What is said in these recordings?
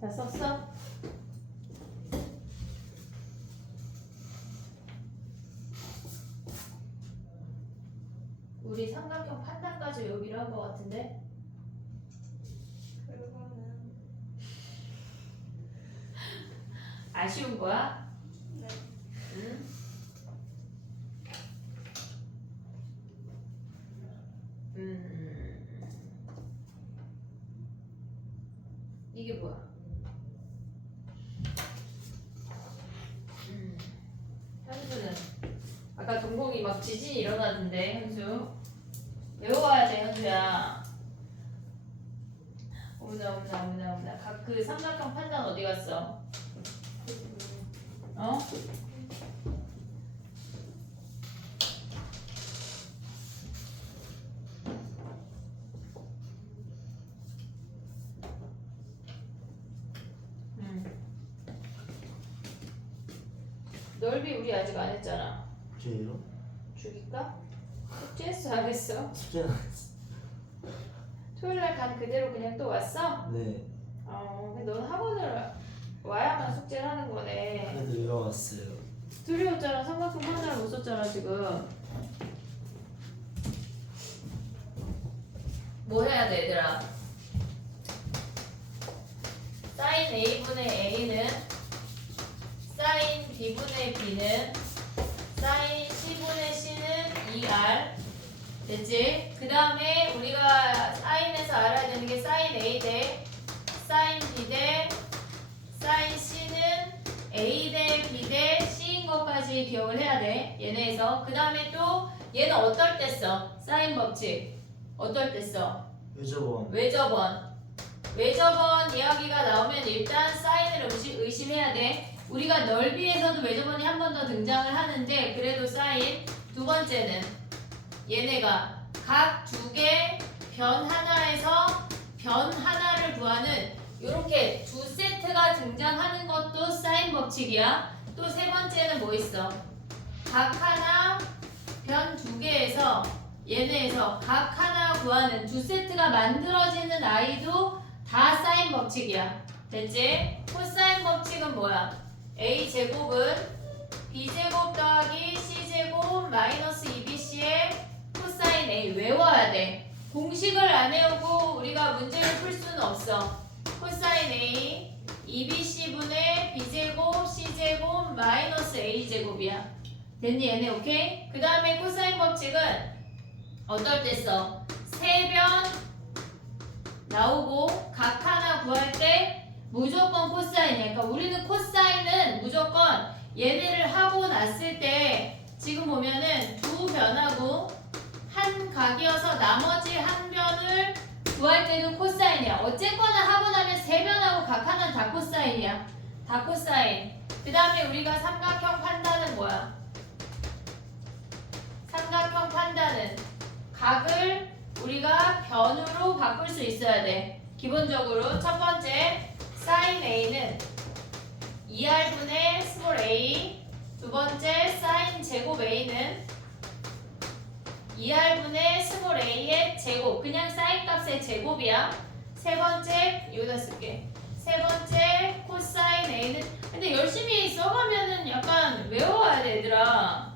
다 썼어? 우리 삼각형 판단까지 여기로 한 것 같은데? 결과는 아쉬운 거야? 네. 응? 이게 뭐야? 현수는 아까 동공이 막 지진이 일어나던데 현수 외워야 돼 현수야. 어머나 각 그 삼각형 판단 어디 갔어? 어? 넓이 우리 아직 안 했잖아. 제요? 죽일까? 숙제했어 안 했어? 숙제는 안 했어. 토요일날 간 그대로 그냥 또 왔어? 네. 근데 넌 학원을 와야만 숙제를 하는 거네. 그래도 외워왔어요. 두려웠잖아. 삼각형 판단을 못 썼잖아 지금. 뭐 해야 돼 얘들아? 사인 A분의 A는 사인 B분의 B는 사인 C분의 C는 2R 됐지? 그 다음에 우리가 사인에서 알아야 되는 게 사인 A 대 사인 B 대 사인 C는 A 대 B 대 C인 것까지 기억을 해야 돼 얘네에서. 그 다음에 또 얘는 어떨 때 써? 사인 법칙 어떨 때 써? 외접원. 외접원 이야기가 나오면 일단 사인을 의심해야 돼. 우리가 넓이에서도 외접원이 한 번 더 등장을 하는데 그래도 사인. 두 번째는 얘네가 각 두 개 변 하나에서 변 하나를 구하는 이렇게 두 세트가 등장하는 것도 사인 법칙이야. 또 세 번째는 뭐 있어? 각 하나 변 두 개에서 얘네에서 각 하나 구하는 두 세트가 만들어지는 아이도 다 사인 법칙이야. 됐지? 코사인 법칙은 뭐야? a제곱은 b제곱 더하기 c제곱 마이너스 2bc의 코사인 a. 외워야 돼. 공식을 안 외우고 우리가 문제를 풀 수는 없어. 코사인 a 2bc분의 b제곱 c제곱 마이너스 a제곱이야. 됐니 얘네? 오케이? 그 다음에 코사인 법칙은 어떨 때 써? 세변 나오고 각 하나 구할 때 무조건 코사인이야. 그러니까 우리는 코사인은 무조건 얘네를 하고 났을 때 지금 보면은 두 변하고 한 각이어서 나머지 한 변을 구할 때도 코사인이야. 어쨌거나 하고 나면 세 변하고 각 하나는 다 코사인이야. 다 코사인. 그 다음에 우리가 삼각형 판단은 뭐야? 삼각형 판단은 각을 우리가 변으로 바꿀 수 있어야 돼. 기본적으로 첫 번째 사인 A는 2R분의 스몰 a. 두 번째 사인 제곱 A는 2R분의 스몰 a의 제곱. 그냥 사인 값의 제곱이야. 세 번째 여기다 쓸게. 세 번째 코사인 A는 근데 열심히 써가면은 약간 외워야 돼 얘들아.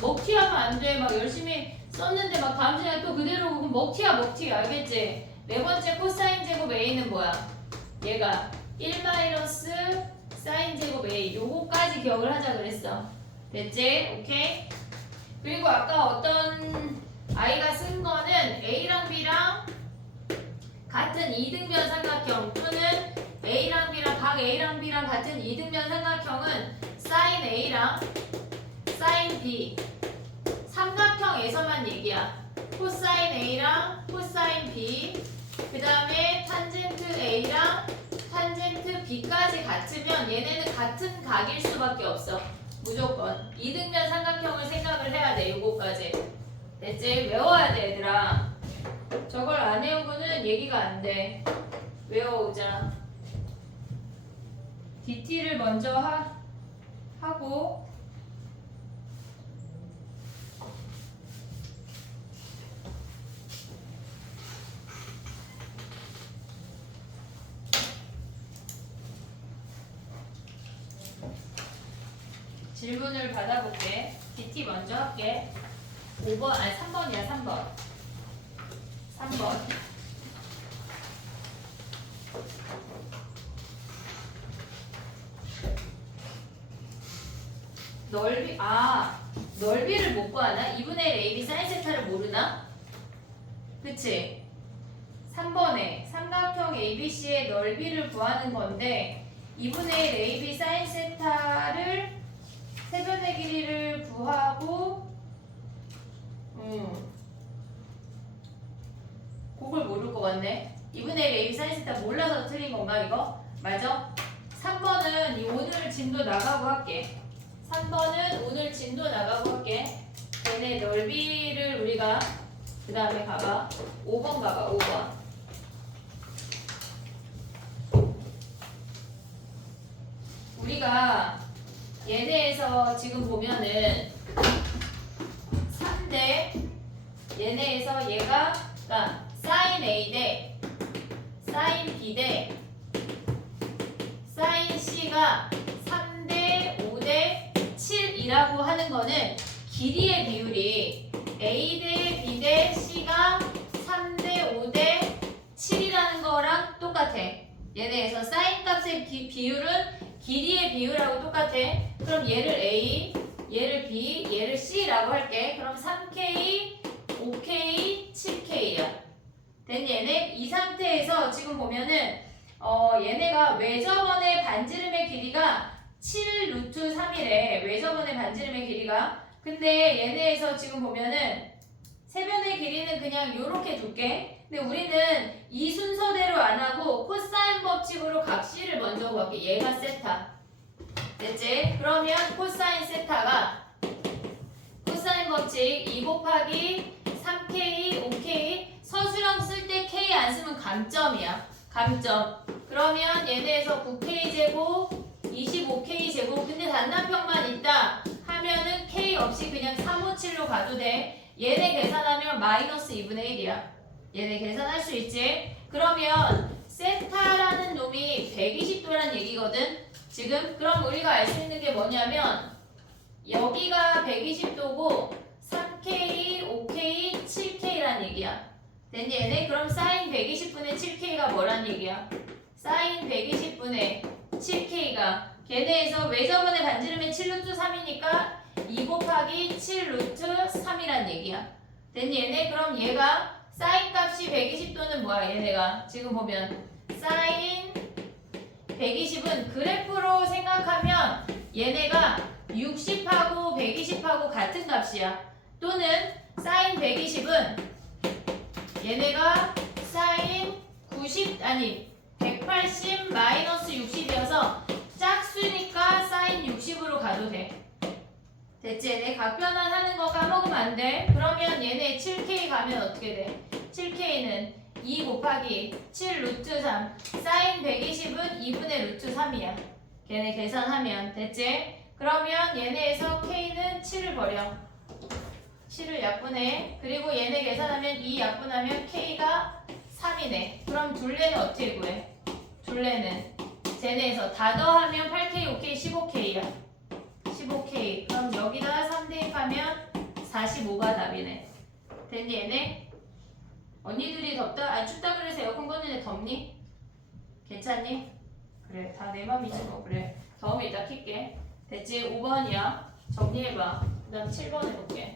먹튀하면 안 돼. 막 열심히 썼는데 막 다음 시간에 또 그대로 그럼 먹튀야 알겠지? 네 번째 코사인 제곱 A는 뭐야? 얘가 1 마이너스 사인 제곱 A. 요거까지 기억을 하자 그랬어. 됐지? 오케이? 그리고 아까 어떤 아이가 쓴 거는 A랑 B랑 같은 이등변 삼각형 또는 A랑 B랑 각 A랑 B랑 같은 이등변 삼각형은 사인 A랑 사인 B 삼각형에서만 얘기야. 코사인 A랑 코사인 B 그 다음에 탄젠트 A랑 탄젠트 B까지 같으면 얘네는 같은 각일 수밖에 없어. 무조건 이등변 삼각형을 생각을 해야 돼. 요거까지 됐지? 외워야 돼 얘들아. 저걸 안 외우고는 얘기가 안 돼. 외워오자. DT를 먼저 하고 질문을 받아볼게. DT 먼저 할게. 5번, 아니 3번이야, 3번. 3번. 넓이를 못 구하나? 2분의 1 AB 사인 세타를 모르나? 그치? 3번에 삼각형 ABC의 넓이를 구하는 건데 2분의 1 AB 사인 세타를 세변의 길이를 구하고 그걸 모를 것 같네. 2분의 1 AB 사인 세타 몰라서 틀린 건가 이거? 맞아? 3번은 이 오늘 진도 나가고 할게. 3번은 오늘 진도 나가고 할게. 얘네 넓이를 우리가 그 다음에 가봐. 5번 가봐. 5번. 우리가 얘네에서 지금 보면은 3대 얘네에서 얘가 그러니까 sin A 대 sin B 대 sin C가 3대 5대 7이라고 하는 거는 길이의 비율이 A 대 B 대 C가 3대 5대 7이라는 거랑 똑같아. 얘네에서 sin 값의 비율은 길이의 비율하고 똑같아. 그럼 얘를 A, 얘를 B, 얘를 C라고 할게. 그럼 3K, 5K, 7K야. 된 얘네 이 상태에서 지금 보면은 얘네가 외접원의 반지름의 길이가 7 루트 3이래. 외접원의 반지름의 길이가. 근데 얘네에서 지금 보면은 세변의 길이는 그냥 요렇게 둘게. 근데 우리는 이 순서대로 안 하고 코사인 법칙으로 각 C를 먼저 구할게. 얘가 세타. 됐지? 그러면 코사인 세타가 코사인 법칙 2 곱하기 3K, 5K 서술형 쓸 때 K 안 쓰면 감점이야. 감점. 그러면 얘네에서 9K 제곱, 25K 제곱. 근데 단답형만 있다 하면은 K 없이 그냥 357로 가도 돼. 얘네 계산하면 마이너스 2분의 1이야. 얘네 계산할 수 있지? 그러면 세타라는 놈이 120도란 얘기거든. 지금 그럼 우리가 알 수 있는 게 뭐냐면 여기가 120도고 3K, 5K, 7K란 얘기야. 됐니 얘네? 그럼 사인 120분의 7K가 뭐란 얘기야? 사인 120분의 7K가 걔네에서 외접원의 반지름의 7루트 3이니까 2 곱하기 7루트 3이란 얘기야. 됐니 얘네? 그럼 얘가 사인 값이 120도는 뭐야 얘네가? 지금 보면 사인 120은 그래프로 생각하면 얘네가 60하고 120하고 같은 값이야. 또는 사인 120은 얘네가 사인 90 아니 180 마이너스 60이어서 짝수니까 사인 60으로 가도 돼. 됐지? 얘네 각변환하는 거 까먹으면 안 돼. 그러면 얘네 7K 가면 어떻게 돼? 7K는 2 곱하기 7 루트 3 사인 120은 2분의 루트 3이야. 걔네 계산하면 됐지? 그러면 얘네에서 K는 7을 버려. 7을 약분해. 그리고 얘네 계산하면 2 약분하면 K가 3이네. 그럼 둘레는 어떻게 구해? 둘레는 쟤네에서 다 더하면 8K, 5K, 15K야. 15K. 그럼 여기다 3 대입하면 45가 답이네. 됐니 얘네? 언니들이 덥다? 아 춥다 그래서 에어컨 껐는데 덥니? 괜찮니? 그래 다 내 맘이지 뭐. 그래 더우면 이따 킬게. 됐지? 5번이야. 정리해봐. 그 다음 7번 해볼게.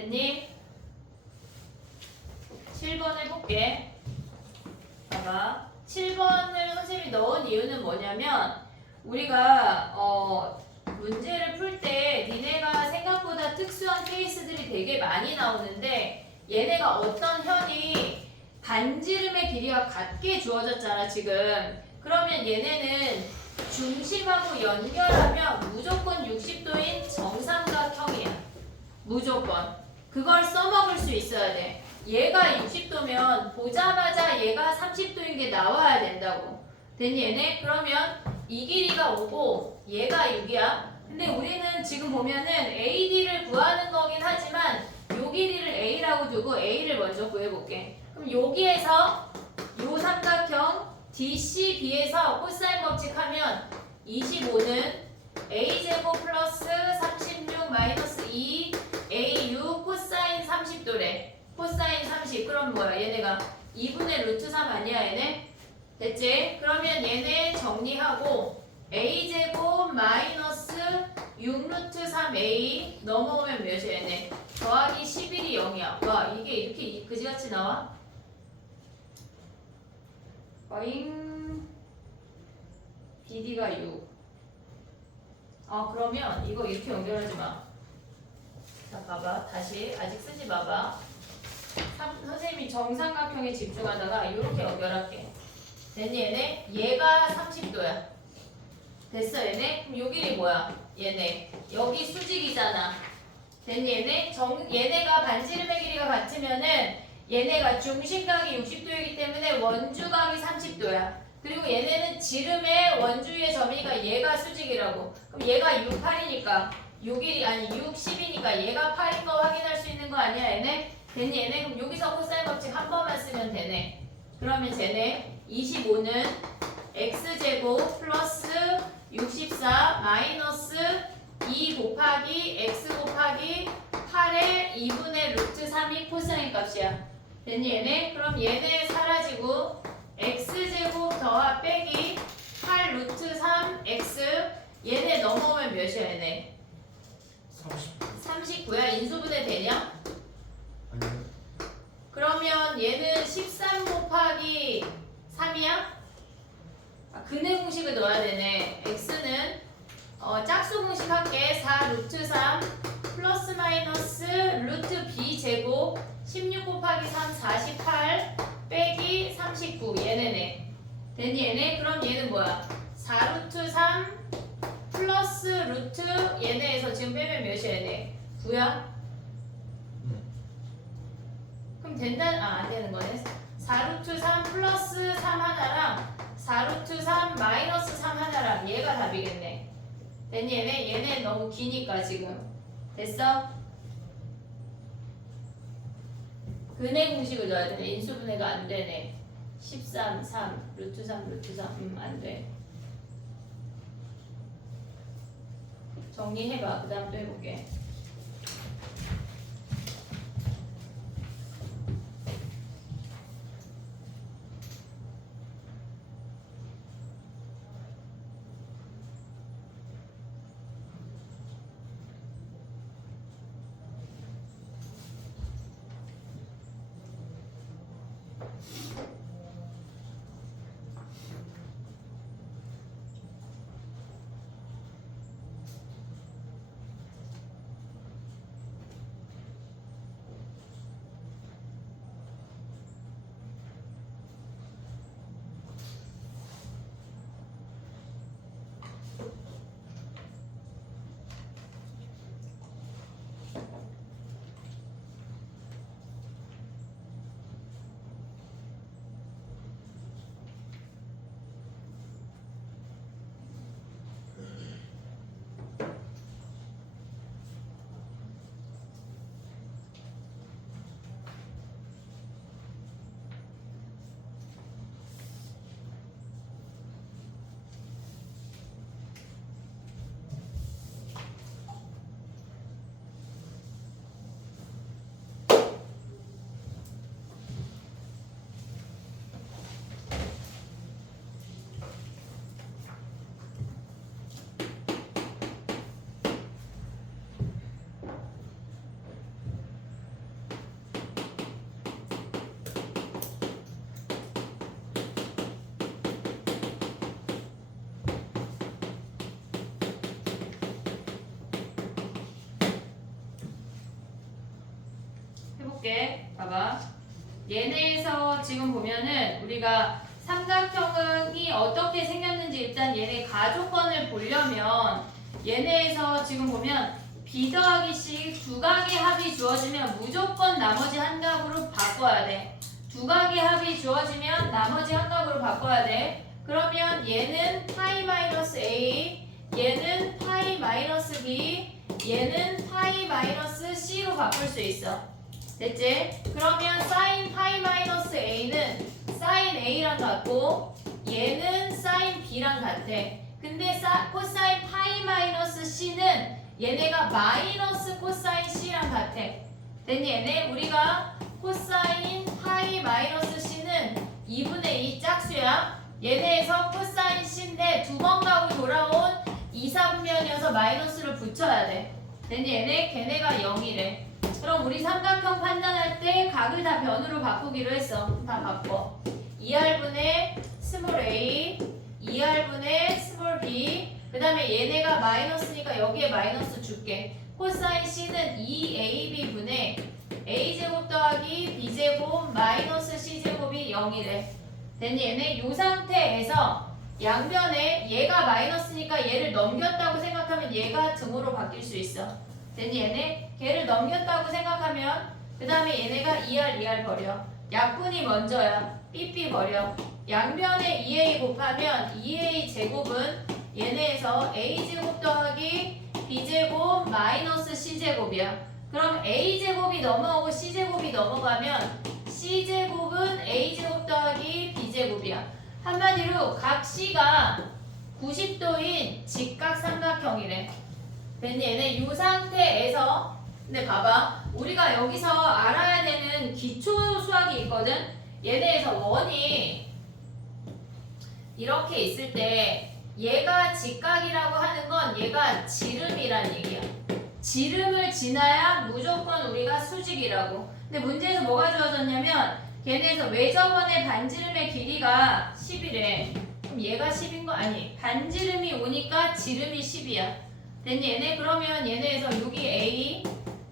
됐니? 7번 해볼게. 봐봐. 7번을 선생님이 넣은 이유는 뭐냐면 우리가 문제를 풀 때 니네가 생각보다 특수한 케이스들이 되게 많이 나오는데 얘네가 어떤 현이 반지름의 길이가 같게 주어졌잖아 지금. 그러면 얘네는 중심하고 연결하면 무조건 60도인 정삼각형이야. 무조건. 그걸 써먹을 수 있어야 돼. 얘가 60도면 보자마자 얘가 30도인 게 나와야 된다고. 됐니 얘네? 그러면 이 길이가 5고 얘가 6이야. 근데 우리는 지금 보면은 AD를 구하는 거긴 하지만 요 길이를 A라고 두고 A를 먼저 구해볼게. 그럼 여기에서 요 삼각형 DCB에서 코사인 법칙하면 25는 A제곱 플러스 36 마이너스 2 A6 코사인 30도래. 코사인 30. 그럼 뭐야? 얘네가 2분의 루트 3 아니야 얘네? 됐지? 그러면 얘네 정리하고 A제곱 마이너스 6루트 3A 넘어오면 몇이야 얘네? 더하기 11이 0이야. 와 이게 이렇게 그지같이 나와? 어잉 BD가 6. 그러면 이거 이렇게 연결하지 마. 자 봐봐 다시 아직 쓰지 마봐. 선생님이 정삼각형에 집중하다가 이렇게 연결할게. 됐니 얘네? 얘가 30도야. 됐어 얘네? 그럼 요 길이 뭐야? 얘네 여기 수직이잖아. 됐니 얘네? 얘네가 반지름의 길이가 같으면은 얘네가 중심각이 60도이기 때문에 원주각이 30도야. 그리고 얘네는 지름의 원주위의 점이니까 얘가 수직이라고. 그럼 얘가 6, 8이니까 6일이 아니 6, 10이니까 얘가 8인 거 확인할 수 있는 거 아니야 얘네? 됐니 얘네? 그럼 여기서 코사인 법칙 한 번만 쓰면 되네. 그러면 쟤네 25는 x제곱 플러스 64 마이너스 2 곱하기 x 곱하기 8의 2분의 루트 3이 코사인 값이야. 됐니 얘네? 그럼 얘네 사라지고 x제곱 더하 빼기 8 루트 3 x 얘네 넘어오면 몇이야 얘네? 39야. 인수분해 되냐? 아니요. 그러면 얘는 13 곱하기 3이야? 근해 공식을 넣어야 되네. x는 짝수 공식 할게. 4 루트 3 플러스 마이너스 루트 b 제곱 16 곱하기 3 48 빼기 39 얘네네. 됐니 얘네? 그럼 얘는 뭐야? 4 루트 3 플러스 루트 얘네에서 지금 빼면 몇이야 얘네? 9야? 그럼 안 되는 거네. 4루트 3 플러스 3 하나랑 4루트 3 마이너스 3 하나랑 얘가 답이겠네. 됐니 얘네? 얘네 너무 기니까 지금. 됐어? 근해 공식을 넣어야 되네. 인수분해가 안 되네. 13, 3, 루트 3, 루트 3. 안 돼. 정리해봐. 그 다음 또 해볼게. 해볼게. 봐봐. 얘네에서 지금 보면은 우리가 삼각형이 어떻게 생겼는지 일단 얘네 가조건을 보려면 얘네에서 지금 보면 b 더하기 c 두 각의 합이 주어지면 무조건 나머지 한 각으로 바꿔야 돼. 두 각의 합이 주어지면 나머지 한 각으로 바꿔야 돼. 그러면 얘는 파이 마이너스 a, 얘는 파이 마이너스 b, 얘는 파이 마이너스 c로 바꿀 수 있어. 됐지? 그러면 사인 파이 마이너스 a는 사인 a랑 같고 얘는 사인 b랑 같아. 근데 코사인 파이 마이너스 c는 얘네가 마이너스 코사인 c랑 같아. 됐니? 얘네 우리가 코사인 파이 마이너스 c는 2분의 2 짝수야. 얘네에서 코사인 c인데 두 번 가고 돌아온 2, 4분면이어서 마이너스를 붙여야 돼. 됐니? 얘네 걔네가 0이래. 그럼 우리 삼각형 판단할 때 각을 다 변으로 바꾸기로 했어. 다 바꿔. 2R분의 스몰 a, 2R분의 스몰 b, 그 다음에 얘네가 마이너스니까 여기에 마이너스 줄게. 코사인 c는 2ab분의 a제곱 더하기 b제곱 마이너스 c제곱이 0이래. 됐니? 얘네 이 상태에서 양변에 얘가 마이너스니까 얘를 넘겼다고 생각하면 얘가 등으로 바뀔 수 있어. 됐니? 얘네 걔를 넘겼다고 생각하면 그 다음에 얘네가 2R 버려. 약분이 먼저야. 삐삐 버려. 양변에 2A 곱하면 2A 제곱은 얘네에서 A제곱 더하기 B제곱 마이너스 C제곱이야. 그럼 A제곱이 넘어오고 C제곱이 넘어가면 C제곱은 A제곱 더하기 B제곱이야. 한마디로 각 C가 90도인 직각삼각형이래. 됐니? 얘네 이 상태에서 근데 봐봐. 우리가 여기서 알아야 되는 기초 수학이 있거든. 얘네에서 원이 이렇게 있을 때 얘가 직각이라고 하는 건 얘가 지름이란 얘기야. 지름을 지나야 무조건 우리가 수직이라고. 근데 문제에서 뭐가 주어졌냐면 걔네에서 외접원의 반지름의 길이가 10이래. 그럼 얘가 10인 거 아니. 반지름이 오니까 지름이 10이야. 됐니? 얘네 그러면 얘네에서 여기 A,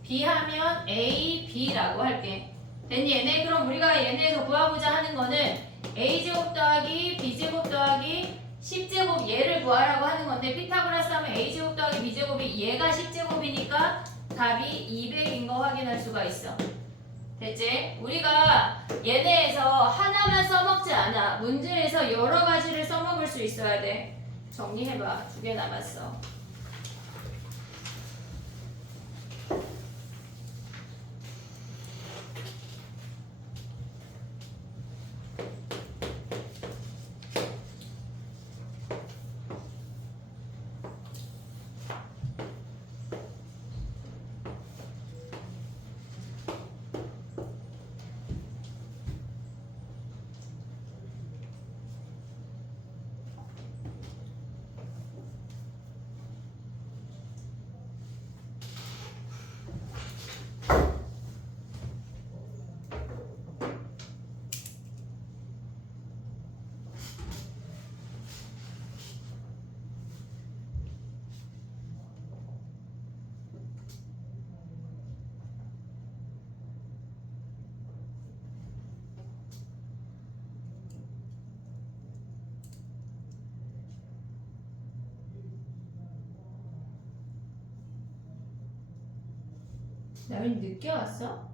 B 하면 A, B라고 할게. 됐니? 얘네 그럼 우리가 얘네에서 구하고자 하는 거는 A제곱 더하기 B제곱 더하기 10제곱 얘를 구하라고 하는 건데 피타고라스 하면 A제곱 더하기 B제곱이 얘가 10제곱이니까 답이 200인 거 확인할 수가 있어. 됐지? 우리가 얘네에서 하나만 써먹지 않아. 문제에서 여러 가지를 써먹을 수 있어야 돼. 정리해봐. 2개 남았어. 나민 늦게 왔어?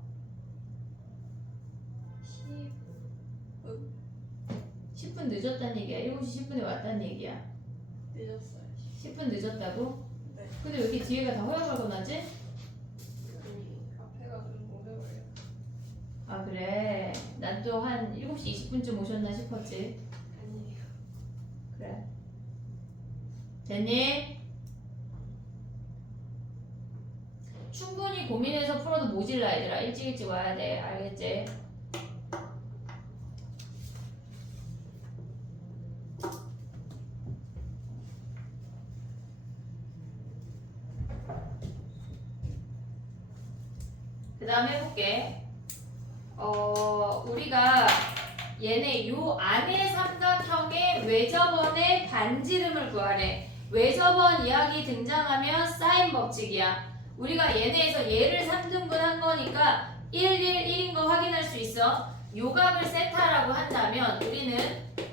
10분 늦었다는 얘기야? 7시 10분에 왔다는 얘기야? 늦었어요. 10분 늦었다고? 네. 근데 왜 이렇게 뒤에가 다 허여멀건하지? 아니 앞에가 좀 오래 걸려. 아 그래. 난 또 한 7시 20분쯤 오셨나 싶었지. 아니에요. 그래. 됐니? 충분히 고민해서 풀어도 모질라 얘들아. 일찍 와야 돼. 알겠지? 그 다음 해볼게. 우리가 얘네 요 안의 삼각형의 외접원의 반지름을 구하래. 외접원 이야기 등장하면 사인 법칙이야. 우리가 얘네에서 얘를 3등분 한 거니까 1인 거 확인할 수 있어. 요각을 세타라고 한다면 우리는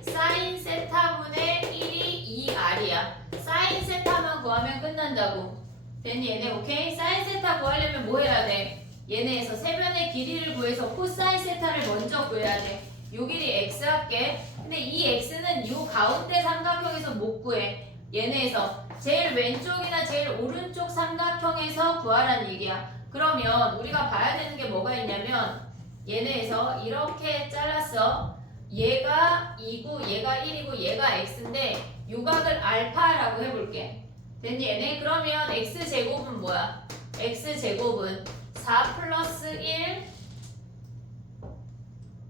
사인 세타분의 1이 2r이야. 사인 세타만 구하면 끝난다고. 됐니 얘네? 오케이? 사인 세타 구하려면 뭐 해야 돼? 얘네에서 세변의 길이를 구해서 코사인 세타를 먼저 구해야 돼. 요 길이 x 할게. 근데 이 x는 요 가운데 삼각형에서 못 구해. 얘네에서 제일 왼쪽이나 제일 오른쪽 삼각형에서 구하라는 얘기야. 그러면 우리가 봐야 되는 게 뭐가 있냐면 얘네에서 이렇게 잘랐어. 얘가 2고 얘가 1이고 얘가 x인데 요각을 알파라고 해볼게. 됐니 얘네? 그러면 x제곱은 뭐야? x제곱은 4 플러스 1.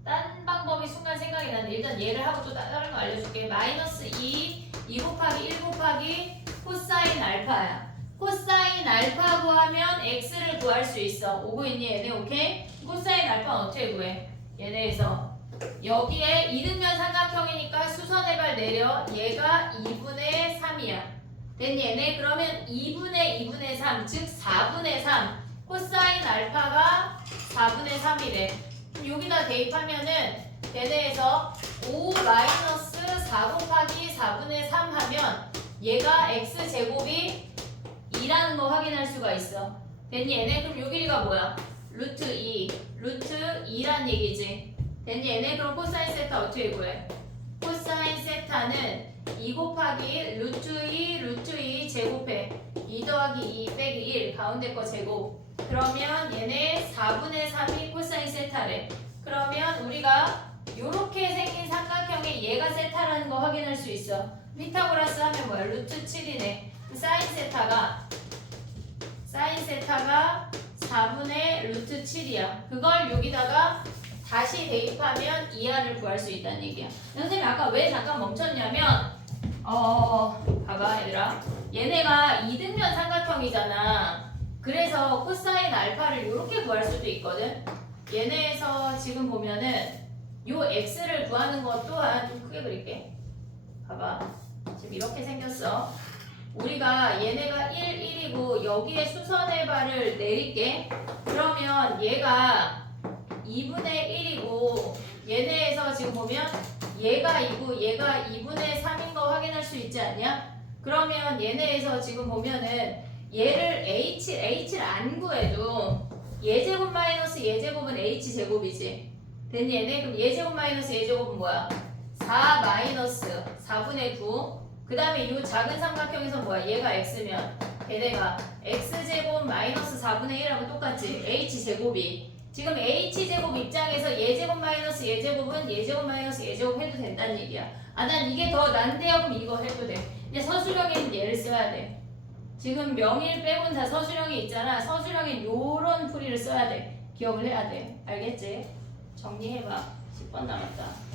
딴 방법이 순간 생각이 나는데 일단 얘를 하고 또 다른 거 알려줄게. 마이너스 2 곱하기 1 곱하기 코사인 알파야. 코사인 알파 구하면 x를 구할 수 있어. 오고 있니 얘네? 오케이? 코사인 알파는 어떻게 구해? 얘네에서 여기에 이등변 삼각형이니까 수선해발 내려. 얘가 2분의 3이야. 됐니 얘네? 그러면 2분의 3, 즉 4분의 3. 코사인 알파가 4분의 3이래. 그럼 여기다 대입하면은 얘네에서 5 마이너스 4 곱하기 4분의 3 하면 얘가 x제곱이 2라는 거 확인할 수가 있어. 됐니 얘네? 그럼 요 길이가 뭐야? 루트 2란 얘기지. 됐니 얘네? 그럼 코사인 세타 어떻게 구해? 코사인 세타는 2 곱하기 루트 2 제곱해. 2 더하기 2 빼기 1 가운데 거 제곱. 그러면 얘네 4분의 3이 코사인 세타래. 그러면 우리가 요렇게 생긴 삼각형에 얘가 세타라는 거 확인할 수 있어. 피타고라스 하면 뭐야? 루트 7이네. 사인 세타가 4분의 루트 7이야. 그걸 여기다가 다시 대입하면 2r을 구할 수 있다는 얘기야. 선생님 아까 왜 잠깐 멈췄냐면 봐봐 얘들아. 얘네가 이등변 삼각형이잖아. 그래서 코사인 알파를 이렇게 구할 수도 있거든. 얘네에서 지금 보면은 요 x를 구하는 것 또한 좀 크게 그릴게. 봐봐. 지금 이렇게 생겼어. 우리가 얘네가 1이고 여기에 수선의 발을 내릴게. 그러면 얘가 2분의 1이고 얘네에서 지금 보면 얘가 2고 얘가 2분의 3인 거 확인할 수 있지 않냐? 그러면 얘네에서 지금 보면은 얘를 h를 안 구해도 예제곱 마이너스 예제곱은 h제곱이지. 됐니 얘네? 그럼 예제곱 마이너스 예제곱은 뭐야? 4 마이너스 4분의 9. 그 다음에 이 작은 삼각형에서 뭐야? 얘가 x면 얘네가 x제곱 마이너스 4분의 1하고 똑같지? h제곱이. 지금 h제곱 입장에서 예제곱 마이너스 예제곱은 예제곱 마이너스 예제곱 해도 된다는 얘기야. 아, 난 이게 더 난데요? 그럼 이거 해도 돼. 근데 서술형에는 얘를 써야 돼. 지금 명일 빼곤 다 서술형이 있잖아. 서술형에 요런 풀이를 써야 돼. 기억을 해야 돼. 알겠지? 정리해봐. 10번 남았다.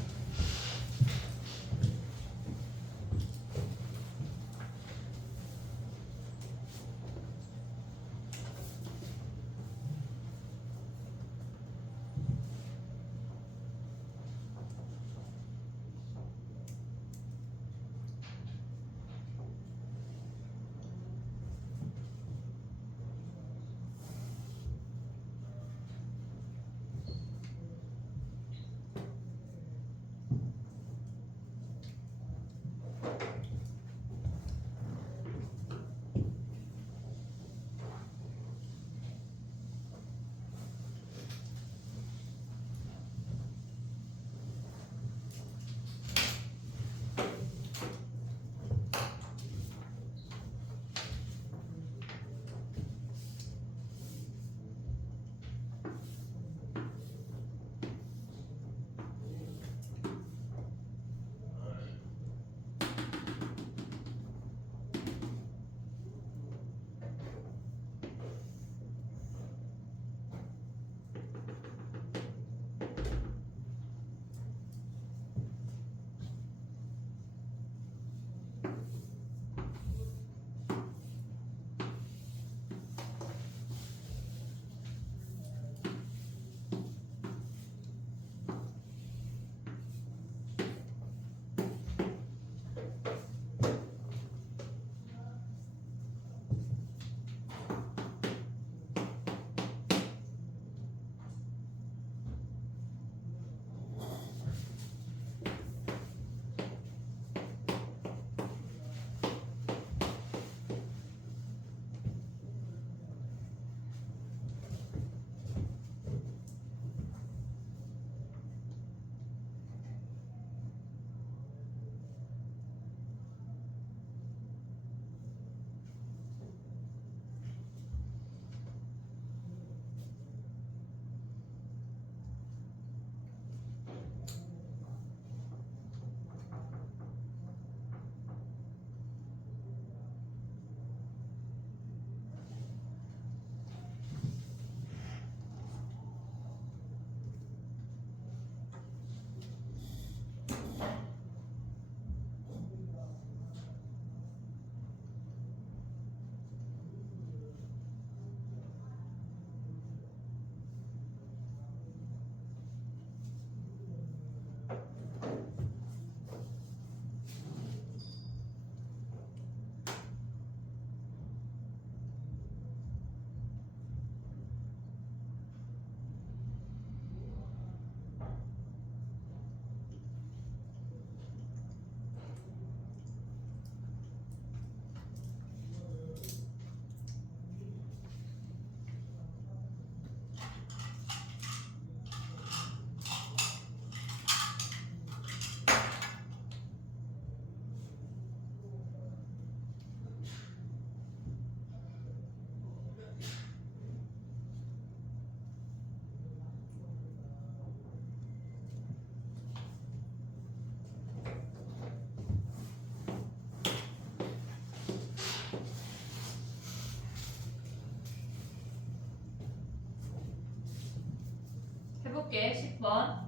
해볼게. 10번.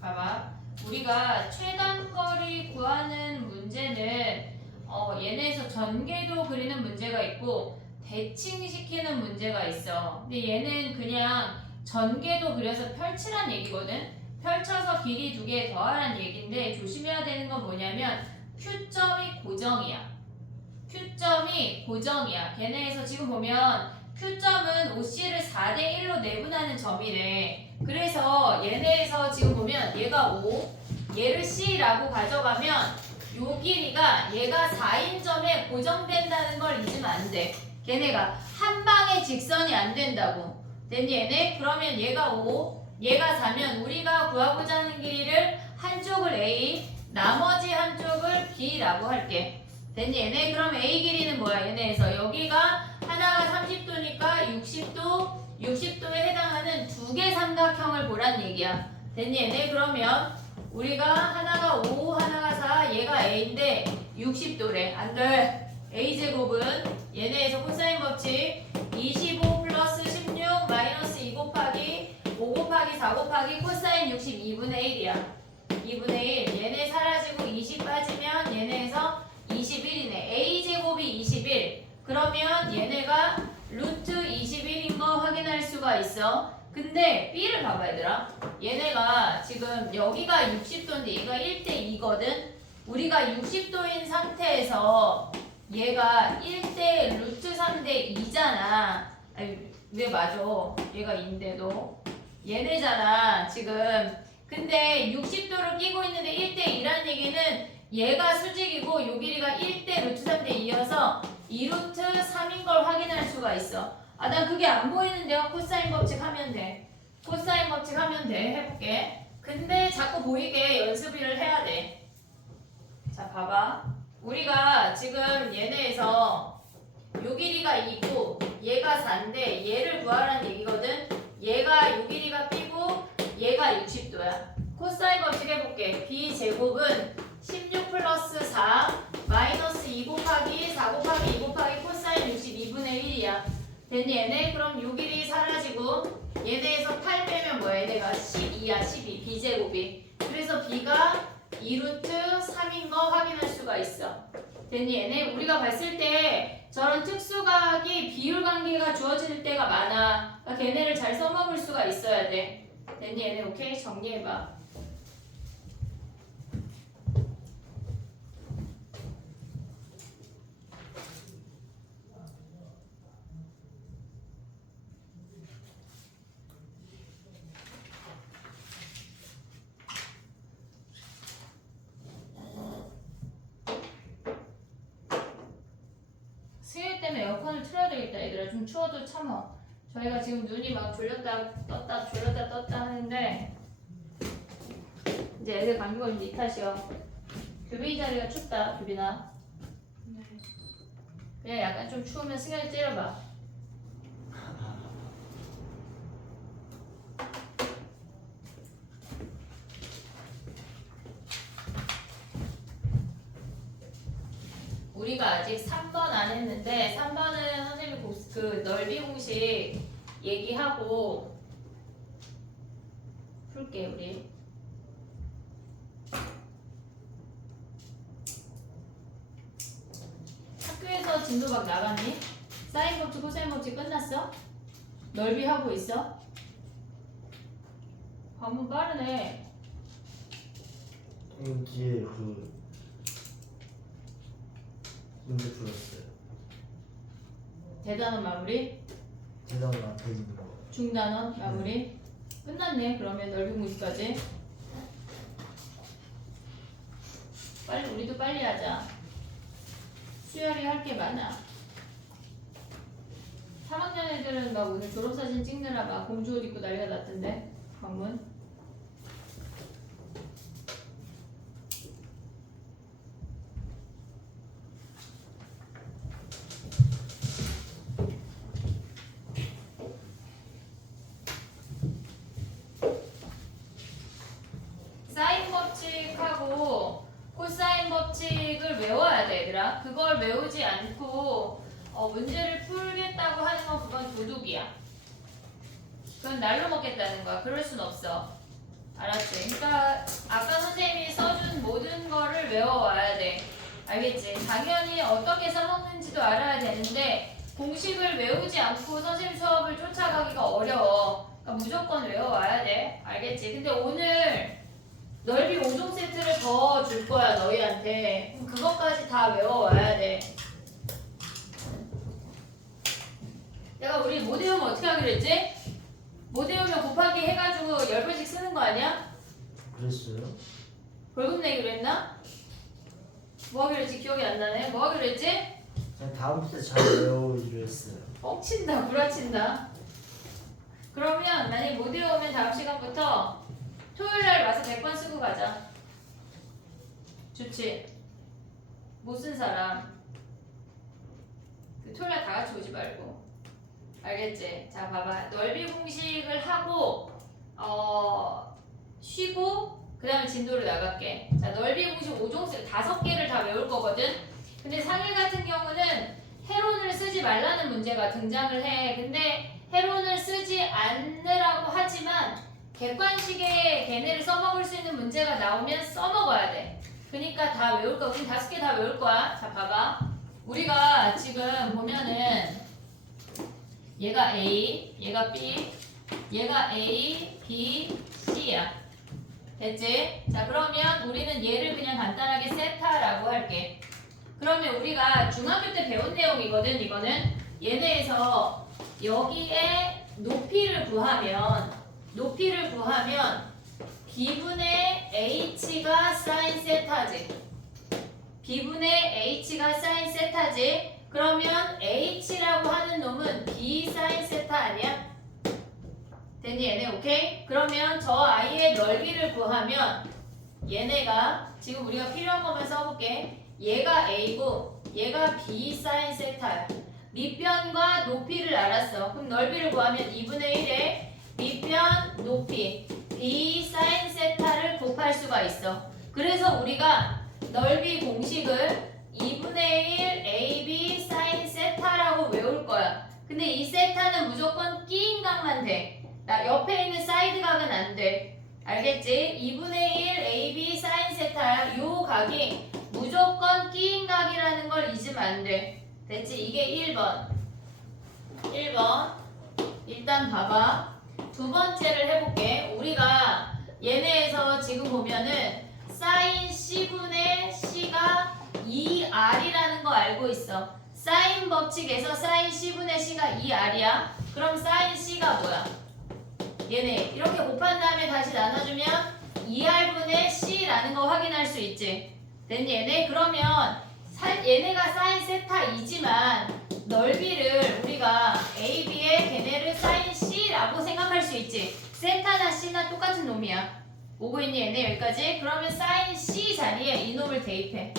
봐봐. 우리가 최단거리 구하는 문제는 얘네에서 전개도 그리는 문제가 있고 대칭시키는 문제가 있어. 근데 얘는 그냥 전개도 그려서 펼치란 얘기거든. 펼쳐서 길이 2개 더하란 얘기인데 조심해야 되는 건 뭐냐면 Q점이 고정이야. Q점이 고정이야. 걔네에서 지금 보면 Q점은 OC를 4대1로 내분하는 점이래. 그래서 얘네에서 지금 보면 얘가 O, 얘를 C라고 가져가면 요 길이가 얘가 4인 점에 고정된다는 걸 잊으면 안 돼. 걔네가 한 방에 직선이 안 된다고. 됐니 얘네? 그러면 얘가 O, 얘가 4면 우리가 구하고자 하는 길이를 한쪽을 A, 나머지 한쪽을 B라고 할게. 됐니 얘네? 그럼 A 길이는 뭐야 얘네에서? 여기가 하나가 30도니까 60도에 해당하는 2개 삼각형을 보란 얘기야. 됐니 얘네? 그러면 우리가 하나가 5, 하나가 4, 얘가 A인데 60도래. 안 돼. A제곱은 얘네에서 코사인 법칙 25 플러스 16 마이너스 2 곱하기 5 곱하기 4 곱하기 코사인 60 2분의 1이야. 2분의 1. 얘네 사라지고 20 빠지면 얘네에서 21이네. A제곱이 21. 그러면 얘네가 루트 21인 거 확인할 수가 있어. 근데 B를 봐봐 얘들아. 얘네가 지금 여기가 60도인데 얘가 1대2거든. 우리가 60도인 상태에서 얘가 1대 루트 3대 2잖아. 아니 왜 맞아? 얘가 2인데도 얘네잖아 지금. 근데 60도를 끼고 있는데 1대2란 얘기는 얘가 수직이고 요 길이가 1대 루트 3대 2여서 2루트 3인 걸 확인할 수가 있어. 아, 난 그게 안 보이는데요. 코사인 법칙 하면 돼. 코사인 법칙 하면 돼. 해볼게. 근데 자꾸 보이게 연습을 해야 돼. 자, 봐봐. 우리가 지금 얘네에서 요 길이가 2고 얘가 4인데 얘를 구하라는 얘기거든. 얘가 요 길이가 B고 얘가 60도야. 코사인 법칙 해볼게. B제곱은 16 플러스 4 마이너스 2 곱하기 4 곱하기 2 곱하기 코사인 62분의 1이야. 됐니 얘네? 그럼 요 길이 사라지고 얘네에서 8 빼면 뭐야? 얘네가 12야 12 B제곱이. 그래서 B가 2루트 3인 거 확인할 수가 있어. 됐니 얘네? 우리가 봤을 때 저런 특수각이 비율 관계가 주어질 때가 많아. 그러니까 걔네를 잘 써먹을 수가 있어야 돼. 됐니 얘네? 오케이? 정리해봐. 수요일 때문에 에어컨을 틀어야 되겠다 얘들아. 좀 추워도 참어. 저희가 지금 눈이 막 졸렸다 떴다 졸렸다 떴다 하는데 이제 애들 감기 걸린 네 탓이여. 규빈이 자리가 춥다. 규빈아 네. 그냥 약간 좀 추우면 승현이 째려봐. 우리가 아직 3번 안 했는데 3번은 선생님이 그 넓이 공식 얘기하고 풀게 우리. 학교에서 진도 막 나갔니? 사인 법칙, 코사인 법칙 끝났어? 넓이 하고 있어? 방문 빠르네. 뒤에 그 문제 풀었어요. 대단원 마무리? 대단원 앞에 있는 거. 중단원 마무리? 끝났네. 그러면 넓이 공식까지. 빨리 우리도 빨리 하자. 수열이 할 게 많아. 3학년 애들은 막 오늘 졸업사진 찍느라 막 공주 옷 입고 난리가 났던데. 방문. 사인 법칙하고 코사인 법칙을 외워야 돼 얘들아. 그걸 외우지 않고 문제를 풀겠다고 하는 건 그건 도둑이야. 그건 날로 먹겠다는 거야. 그럴 순 없어. 알았지? 그러니까 아까 선생님이 써준 모든 거를 외워와야 돼. 알겠지? 당연히 어떻게 써먹는지도 알아야 되는데 공식을 외우지 않고 선생님 수업을 쫓아가기가 어려워. 그러니까 무조건 외워와야 돼. 알겠지? 근데 오늘 넓이 5종 세트를 더 줄 거야 너희한테. 그럼 그것까지 다 외워와야 돼. 내가 우리 못 외우면 어떻게 하기로 했지? 못 외우면 곱하기 해가지고 10번씩 쓰는 거 아니야? 그랬어요? 벌금 내기로 했나? 뭐 하기로 했지? 기억이 안 나네. 뭐 하기로 했지? 그냥 다음 주에 잘 외우기로 했어요. 뻥친다, 구라친다. 그러면 만약에 못 외우면 다음 시간부터 토요일날 와서 100번 쓰고 가자. 좋지? 못 쓴 사람 그 토요일날 다 같이 오지 말고. 알겠지? 자 봐봐. 넓이 공식을 하고 쉬고 그 다음에 진도를 나갈게. 자 넓이 공식 5종씩 5개를 다 외울 거거든. 근데 상일 같은 경우는 해론을 쓰지 말라는 문제가 등장을 해. 근데 해론을 쓰지 않으라고 하지만 객관식의 걔네를 써먹을 수 있는 문제가 나오면 써먹어야 돼. 그러니까 다 외울 거야. 우린 5개 다 외울 거야. 자 봐봐. 우리가 지금 보면은 얘가 A, 얘가 B, 얘가 A, B, C야. 됐지? 자 그러면 우리는 얘를 그냥 간단하게 세타라고 할게. 그러면 우리가 중학교 때 배운 내용이거든. 이거는 얘네에서 여기에 높이를 구하면 B분의 H가 사인 세타지. B분의 H가 사인 세타지. 그러면 H라고 하는 놈은 B 사인 세타 아니야? 됐니 얘네? 오케이? 그러면 저 아이의 넓이를 구하면 얘네가 지금 우리가 필요한 것만 써볼게. 얘가 A고 얘가 B 사인 세타야. 밑변과 높이를 알았어. 그럼 넓이를 구하면 2분의 1에 밑변 높이 B 사인 세타를 곱할 수가 있어. 그래서 우리가 넓이 공식을 2분의 1 AB 사인 세타라고 외울 거야. 근데 이 세타는 무조건 끼인각만 돼. 나 옆에 있는 사이드각은 안 돼. 알겠지? 2분의 1 AB 사인 세타 요 각이 무조건 끼인각이라는 걸 잊으면 안 돼. 됐지? 이게 1번. 일단 봐봐. 두 번째를 해볼게. 우리가 얘네에서 지금 보면은 사인 C분의 C가 2R이라는 거 알고 있어. 사인 법칙에서 사인 C분의 C가 2R이야. 그럼 사인 C가 뭐야? 얘네 이렇게 곱한 다음에 다시 나눠주면 2R분의 C라는 거 확인할 수 있지. 됐니 얘네? 그러면 얘네가 사인 세타이지만 넓이를 우리가 AB의 걔네를 사인 C라고 생각할 수 있지. 세타나 C나 똑같은 놈이야. 오고 있니 얘네 여기까지? 그러면 사인 C 자리에 이놈을 대입해.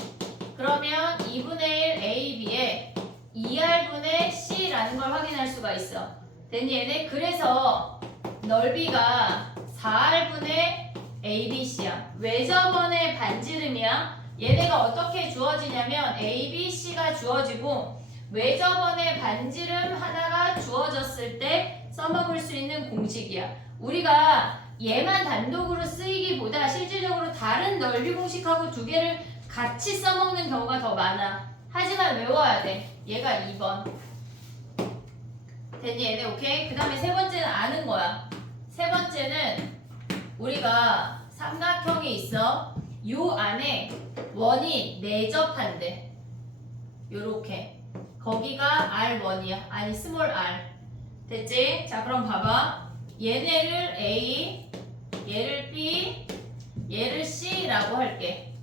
그러면 2분의 1 AB에 2R분의 C라는 걸 확인할 수가 있어. 됐니 얘네? 그래서 넓이가 4R분의 ABC야. 왜 저번에 반지름이야? 얘네가 어떻게 주어지냐면 ABC가 주어지고 왜 저번에 반지름 하나가 주어졌을 때 써먹을 수 있는 공식이야. 우리가 얘만 단독으로 쓰이기보다 실질적으로 다른 넓이 공식하고 두 개를 같이 써먹는 경우가 더 많아. 하지만 외워야 돼. 얘가 2번. 됐니 얘네? 오케이? 그 다음에 세 번째는 아는 거야. 세 번째는 우리가 삼각형이 있어. 요 안에 원이 내접한대. 요렇게. 거기가 R1이야. 아니 스몰 r. 됐지? 자 그럼 봐봐. 얘네를 A, 얘를 B, 얘를 C라고 할게.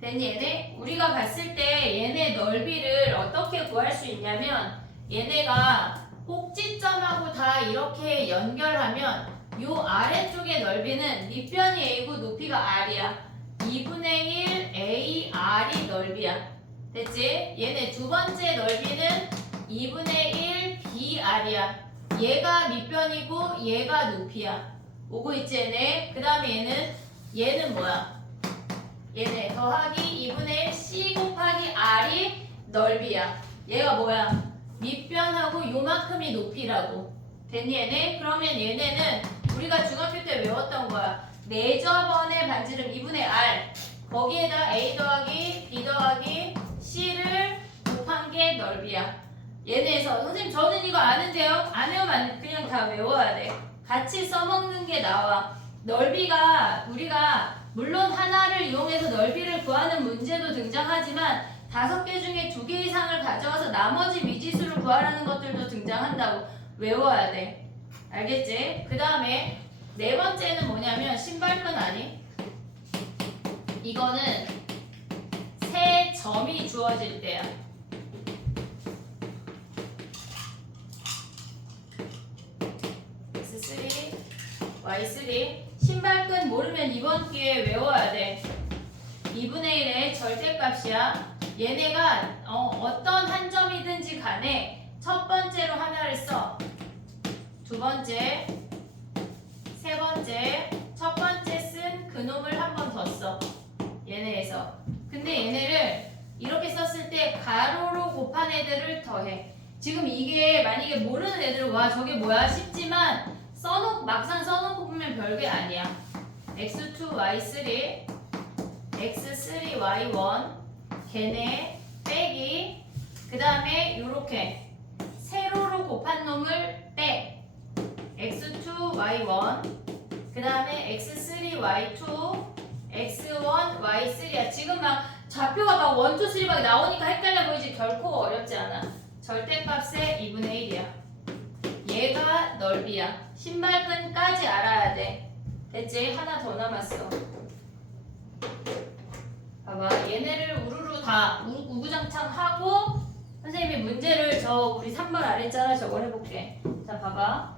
됐니 얘네? 우리가 봤을 때 얘네 넓이를 어떻게 구할 수 있냐면 얘네가 꼭지점하고 다 이렇게 연결하면 요 아래쪽의 넓이는 밑변이 A고 높이가 R이야. 2분의 1 AR이 넓이야. 됐지? 얘네 두 번째 넓이는 2분의 1 BR이야. 얘가 밑변이고 얘가 높이야. 오고 있지 얘네? 그 다음에 얘는 뭐야? 얘네 더하기 2분의 1 C 곱하기 R이 넓이야. 얘가 뭐야? 밑변하고 요만큼이 높이라고. 됐니 얘네? 그러면 얘네는 우리가 중학교 때 외웠던 거야. 매저번의 반지름 2분의 R 거기에다 A 더하기 B 더하기 C를 곱한 게 넓이야. 얘네에서 선생님 저는 이거 아는데요. 안 외우면 그냥 다 외워야 돼. 같이 써먹는 게 나와. 넓이가 우리가 물론 하나를 이용해서 넓이를 구하는 문제도 등장하지만 5개 중에 2개 이상을 가져와서 나머지 미지수를 구하라는 것들도 등장한다고 외워야 돼. 알겠지? 그 다음에 네 번째는 뭐냐면 신발끈 아니? 이거는 세 점이 주어질 때야. X3, Y3 신발끈 모르면 이번 기회에 외워야 돼. 2분의 1의 절대값이야. 얘네가 어떤 한 점이든지 간에 첫 번째로 하나를 써. 두 번째, 세 번째, 첫 번째 쓴 그놈을 한 번 더 써. 얘네에서. 근데 얘네를 이렇게 썼을 때 가로로 곱한 애들을 더해. 지금 이게 만약에 모르는 애들은 와 저게 뭐야 싶지만 막상 써놓고 보면 별게 아니야. x2, y3, x3, y1 걔네 빼기 그 다음에 요렇게 세로로 곱한 놈을 빼. x2, y1 그 다음에 x3, y2 x1, y3야. 지금 막 좌표가 막 1, 2, 3 막 나오니까 헷갈려 보이지 결코 어렵지 않아. 절대값의 2분의 1이야. 얘가 넓이야. 신발끈까지 알아야 돼. 됐지? 하나 더 남았어. 봐봐. 얘네를 우르르 다 우구장창 하고 선생님이 문제를 우리 3번 아래자라 저걸 해볼게. 자 봐봐.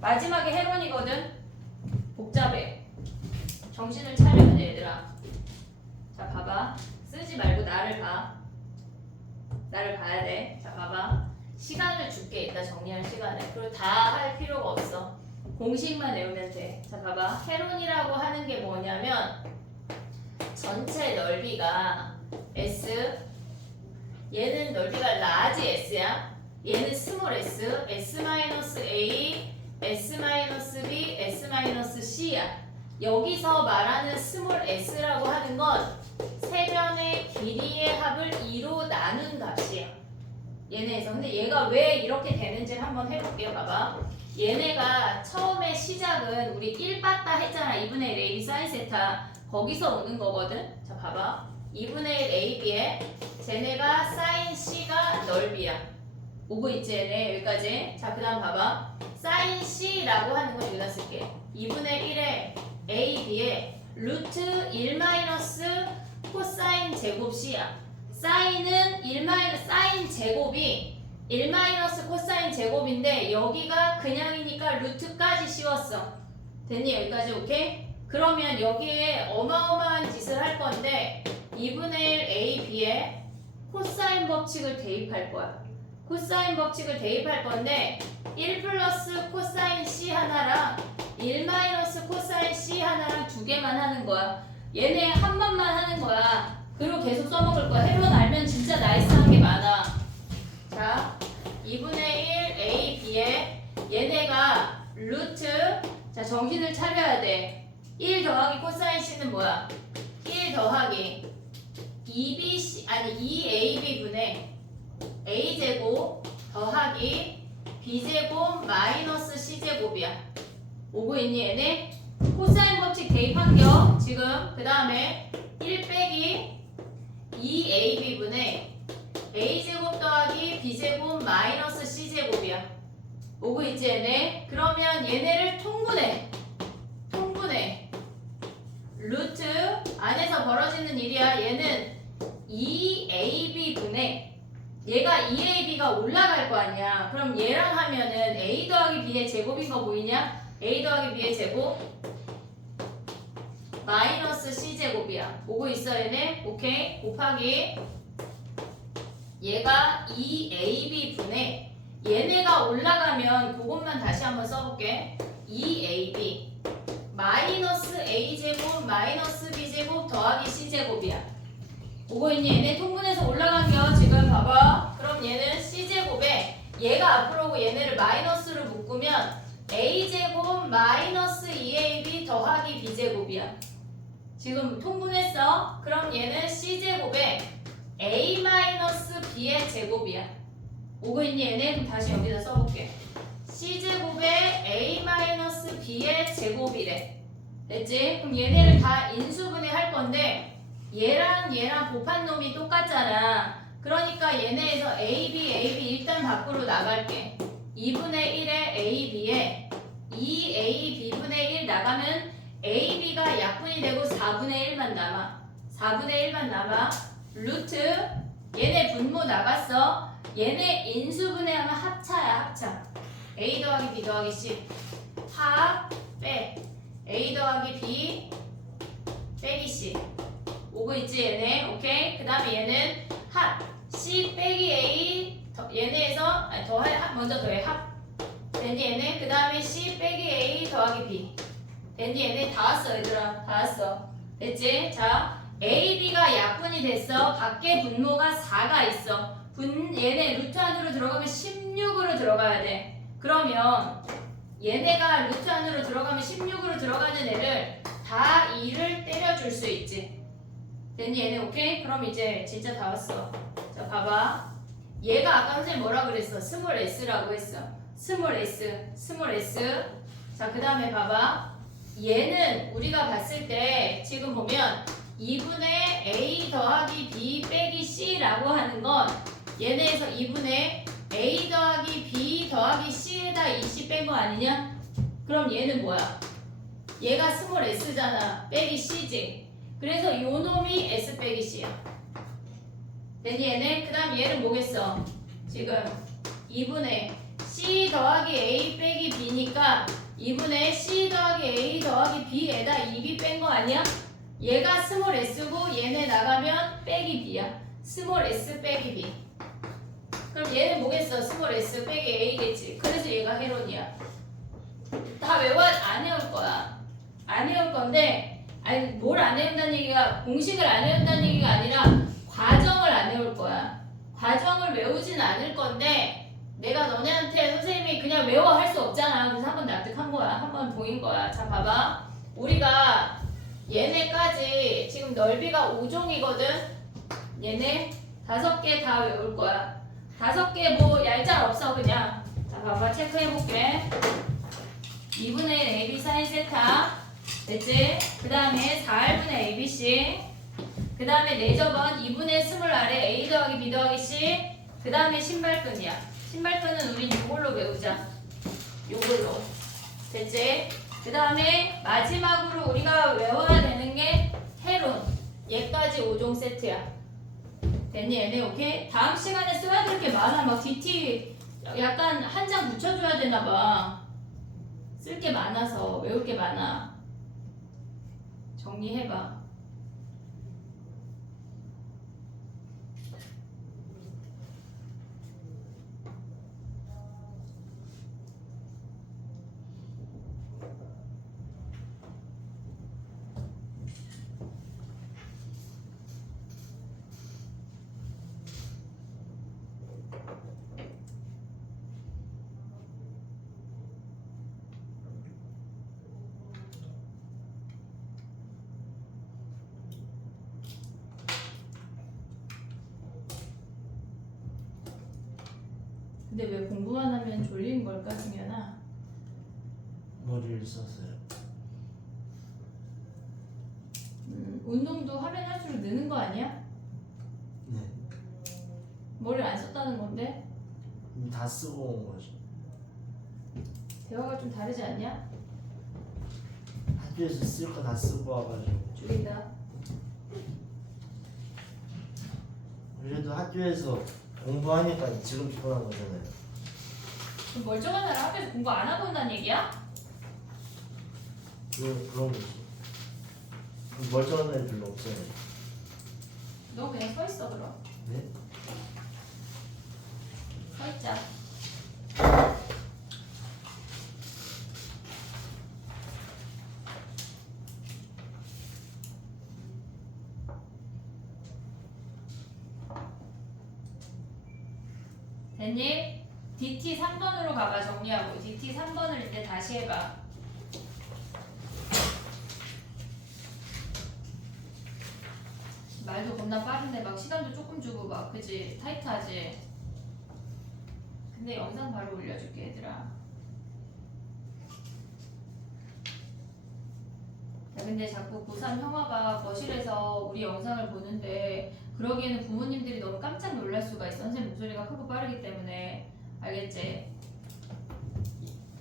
마지막에 해론이거든. 복잡해. 정신을 차려야 돼 얘들아. 자 봐봐. 쓰지 말고 나를 봐. 나를 봐야 돼. 자 봐봐. 시간을 줄게. 이따 정리할 시간을. 그리고 다 할 필요가 없어. 공식만 외우면 돼. 자 봐봐. 헤론이라고 하는 게 뭐냐면 전체 넓이가 S 얘는 넓이가 라지 S야. 얘는 스몰 S S-A S-B S-C야. 여기서 말하는 스몰 s라고 하는 건 세 변의 길이의 합을 2로 나눈 값이야. 얘네에서. 근데 얘가 왜 이렇게 되는지를 한번 해볼게요. 봐봐. 얘네가 처음에 시작은 우리 1 봤다 했잖아. 2분의 1 AB 사인 세타. 거기서 오는 거거든. 자 봐봐. 2분의 1 AB에 쟤네가 사인 C가 넓이야. 오고 있지 얘네 여기까지. 자 그 다음 봐봐. 사인 C라고 하는 건 여기다 쓸게. 2분의 1에 AB에 루트 1 마이너스 코사인 제곱 C야. 사인은 사인 제곱이 1 마이너스 코사인 제곱인데 여기가 그냥이니까 루트까지 씌웠어. 됐니? 여기까지 오케이? 그러면 여기에 어마어마한 짓을 할 건데 2분의 1 AB에 코사인 법칙을 대입할 거야. 코사인 법칙을 대입할 건데 1 플러스 코사인 C 하나랑 1 마이너스 코사인 C 하나랑 2개만 하는 거야. 얘네 한 번만 하는 거야. 그리고 계속 써먹을 거야. 헤론 알면 진짜 나이스한 게 많아. 자, 2분의 1 A, B에 얘네가 루트 자 정신을 차려야 돼. 1 더하기 코사인 C는 뭐야? 1 더하기 2BC 아니 2AB분의 A제곱 더하기 B제곱 마이너스 C제곱이야. 오고 있니 얘네? 코사인 법칙 대입한겨 지금. 그 다음에 1 빼기 2AB분의 A제곱 더하기 B제곱 마이너스 C제곱이야. 오고 있지 얘네? 그러면 얘네를 통분해. 루트 안에서 벌어지는 일이야. 얘는 2AB분의 얘가 2AB가 올라갈 거 아니야. 그럼 얘랑 하면은 A 더하기 B의 제곱인 거 보이냐? A 더하기 B의 제곱 마이너스 C제곱이야. 오고 있어 얘네? 오케이? 곱하기 얘가 2AB분의 얘네가 올라가면 그것만 다시 한번 써볼게. 2AB 마이너스 A제곱 마이너스 B제곱 더하기 C제곱이야. 오고 있니? 얘네 통분해서 올라간겨 지금 봐봐. 그럼 얘는 C제곱에 얘가 앞으로 오고 얘네를 마이너스로 묶으면 a제곱 마이너스 2ab 더하기 b제곱이야. 지금 통분했어? 그럼 얘는 c제곱에 a 마이너스 b의 제곱이야. 오고 있니 얘네? 그럼 다시 여기다 써볼게. c제곱에 a 마이너스 b의 제곱이래. 됐지? 그럼 얘네를 다 인수분해 할 건데 얘랑 얘랑 곱한 놈이 똑같잖아. 그러니까 얘네에서 AB 일단 밖으로 나갈게. 2분의 1에 AB에 2AB분의 1 나가면 AB가 약분이 되고 4분의 1만 남아. 4분의 1만 남아. 루트 얘네 분모 나갔어. 얘네 인수분해하면 합차야 합차. A 더하기 B 더하기 C 합 빼 A 더하기 B 빼기 C 오고 있지 얘네. 오케이. 그 다음에 얘는 합 C 빼기 A 얘네에서 아니 더해 먼저 더해 합 됐니 얘네. 그 다음에 C 빼기 A 더하기 B 됐니 얘네. 다 왔어 얘들아. 다 왔어. 됐지? 자 A, B가 약분이 됐어. 밖에 분모가 4가 있어. 얘네 루트 안으로 들어가면 16으로 들어가야 돼. 그러면 얘네가 루트 안으로 들어가면 16으로 들어가는 애를 다 2를 때려줄 수 있지. 됐니 얘네. 오케이? 그럼 이제 진짜 다 왔어. 자 봐봐. 얘가 아까 선생님 뭐라 그랬어? 스몰 s라고 했어. 스몰 s. 자 그 다음에 봐봐. 얘는 우리가 봤을 때 지금 보면 2분의 a 더하기 b 빼기 c라고 하는 건 얘네에서 2분의 a 더하기 b 더하기 c에다 2c 뺀 거 아니냐? 그럼 얘는 뭐야? 얘가 스몰 s잖아. 빼기 c지. 그래서 요 놈이 s 빼기 c야. 됐니 얘네? 그 다음 얘는 뭐겠어? 지금 2분의 c 더하기 a 빼기 b니까 2분의 c 더하기 a 더하기 b에다 2b 뺀 거 아니야? 얘가 스몰 s고 얘네 나가면 빼기 b야. 스몰 s 빼기 b. 그럼 얘는 뭐겠어? 스몰 s 빼기 a겠지. 그래서 얘가 헤론이야. 다 안 외울 거야. 안 외울 건데 아니 뭘 안 외운다는 얘기가 공식을 안 외운다는 얘기가 아니라 과정을 안 외울 거야. 과정을 외우진 않을 건데 내가 너네한테 선생님이 그냥 외워 할 수 없잖아. 그래서 한번 납득한 거야. 한번 보인 거야. 자 봐봐. 우리가 얘네까지 지금 넓이가 5종이거든. 얘네 5개 다 외울 거야. 5개 뭐 얄짤 없어 그냥. 자 봐봐 체크해볼게. 2분의 1 AB 사인 세타 됐지? 그 다음에 4R분의 ABC 그 다음에 내접은 2분의 스물 아래 A 더하기 B 더하기 C 그 다음에 신발끈이야. 신발끈은 우린 이걸로 외우자. 요걸로 됐지? 그 다음에 마지막으로 우리가 외워야 되는 게 헤론. 얘까지 5종 세트야. 됐니 얘네? 오케이? 다음 시간에 써야 될 게 많아. 막 DT 약간 한 장 붙여줘야 되나봐. 쓸 게 많아서 외울 게 많아. 정리해봐. 근데 왜 공부만 하면 졸린 걸까, 승현아? 머리를 썼어요. 운동도 하면 할수록 느는 거 아니야? 네. 머리를 안 썼다는 건데? 다 쓰고 온 거죠. 대화가 좀 다르지 않냐? 학교에서 쓸 거 다 쓰고 와가지고. 줄인다. 그래도 학교에서 공부하니까 지금 피곤한 거잖아요. 그럼 멀쩡한 사람 학교에서 공부 안 하고 온다는 얘기야? 그런 거지. 멀쩡한 애들 별로 없어요. 너 그냥 서 있어 그럼. 네? 서 있자. 됐니? DT 3번으로 가봐. 정리하고 DT 3번을 이제 다시 해봐. 말도 겁나 빠른데 막 시간도 조금 주고 막 그지? 타이트하지? 근데 영상 바로 올려줄게 얘들아. 야 근데 자꾸 고3 형아가 거실에서 우리 영상을 보는데 그러기에는 부모님들이 너무 깜짝 놀랄 수가 있어. 선생님 목소리가 크고 빠르기 때문에. 알겠지?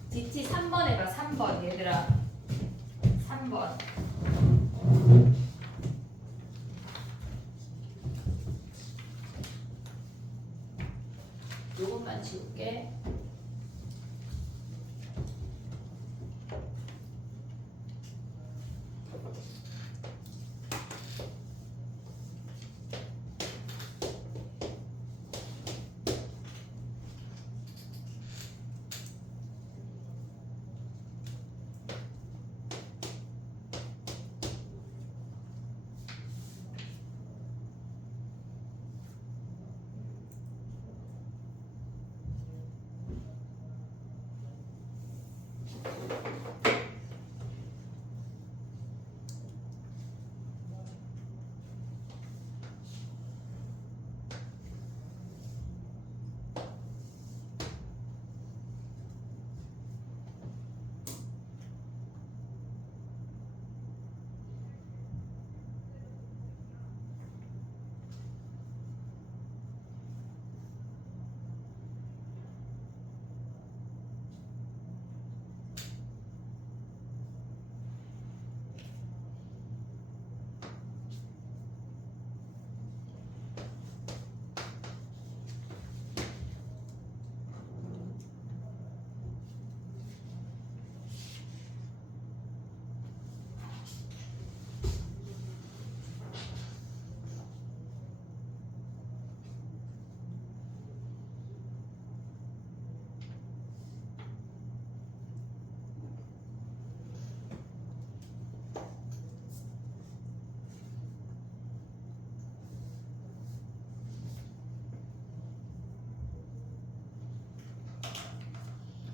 DT 3번 해봐. 3번 얘들아. 3번. 요것만 지울게.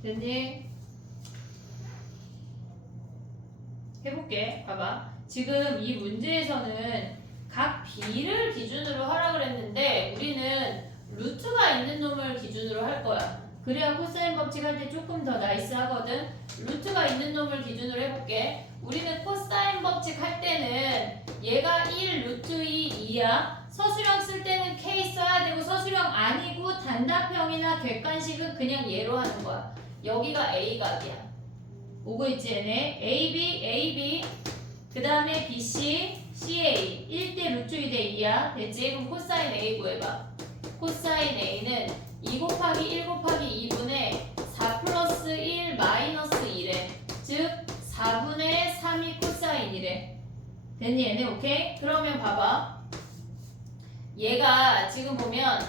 됐니? 해볼게. 봐봐. 지금 이 문제에서는 각 B를 기준으로 하라 그랬는데 우리는 루트가 있는 놈을 기준으로 할 거야. 그래야 코사인 법칙 할 때 조금 더 나이스하거든. 루트가 있는 놈을 기준으로 해볼게. 우리는 코사인 법칙 할 때는 얘가 1 루트 2 2야. 서술형 쓸 때는 K 써야 되고 서술형 아니고 단답형이나 객관식은 그냥 얘로 하는 거야. 여기가 A각이야. 오고 있지 얘네. AB, AB 그 다음에 BC, CA 1대 루트 2대 2야. 됐지? 그럼 코사인 A 구해봐. 코사인 A는 2 곱하기 1 곱하기 2분의 4 플러스 1 마이너스 1에 즉 4분의 3이 코사인이래. 됐니 얘네? 오케이? 그러면 봐봐. 얘가 지금 보면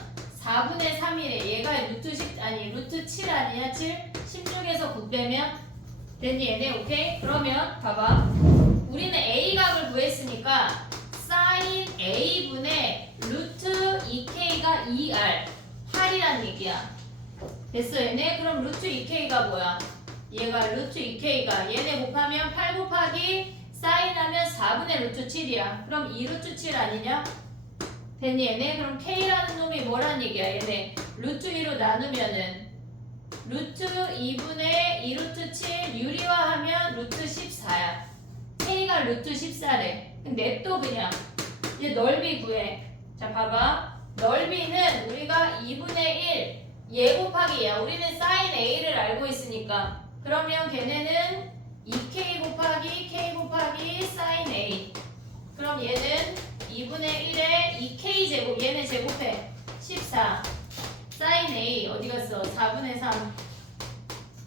4분의 3이래. 얘가 루트 10 아니 루트 7 아니야? 7? 16에서 9 빼면 됐니 얘네? 오케이? 그러면 봐봐. 우리는 A각을 구했으니까 사인 A분의 루트 2K가 2R 8이란 얘기야. 됐어 얘네? 그럼 루트 2K가 뭐야? 얘가 루트 2K가 얘네 곱하면 8 곱하기 사인하면 4분의 루트 7이야. 그럼 2 루트 7 아니냐? 됐니 얘네? 그럼 K라는 놈이 뭐란 얘기야 얘네? 루트 2로 나누면은 루트 2분의 2 루트 7 유리화하면 루트 14야. K가 루트 14래. 냅둬 그냥. 이제 넓이 구해. 자 봐봐. 넓이는 우리가 2분의 1 얘 곱하기 얘야. 우리는 사인 A를 알고 있으니까. 그러면 걔네는 2K 곱하기 K 곱하기 사인 A. 그럼 얘는 2분의 1에 2K 제곱. 얘네 제곱해. 14. 사인 A 어디 갔어? 4분의 3.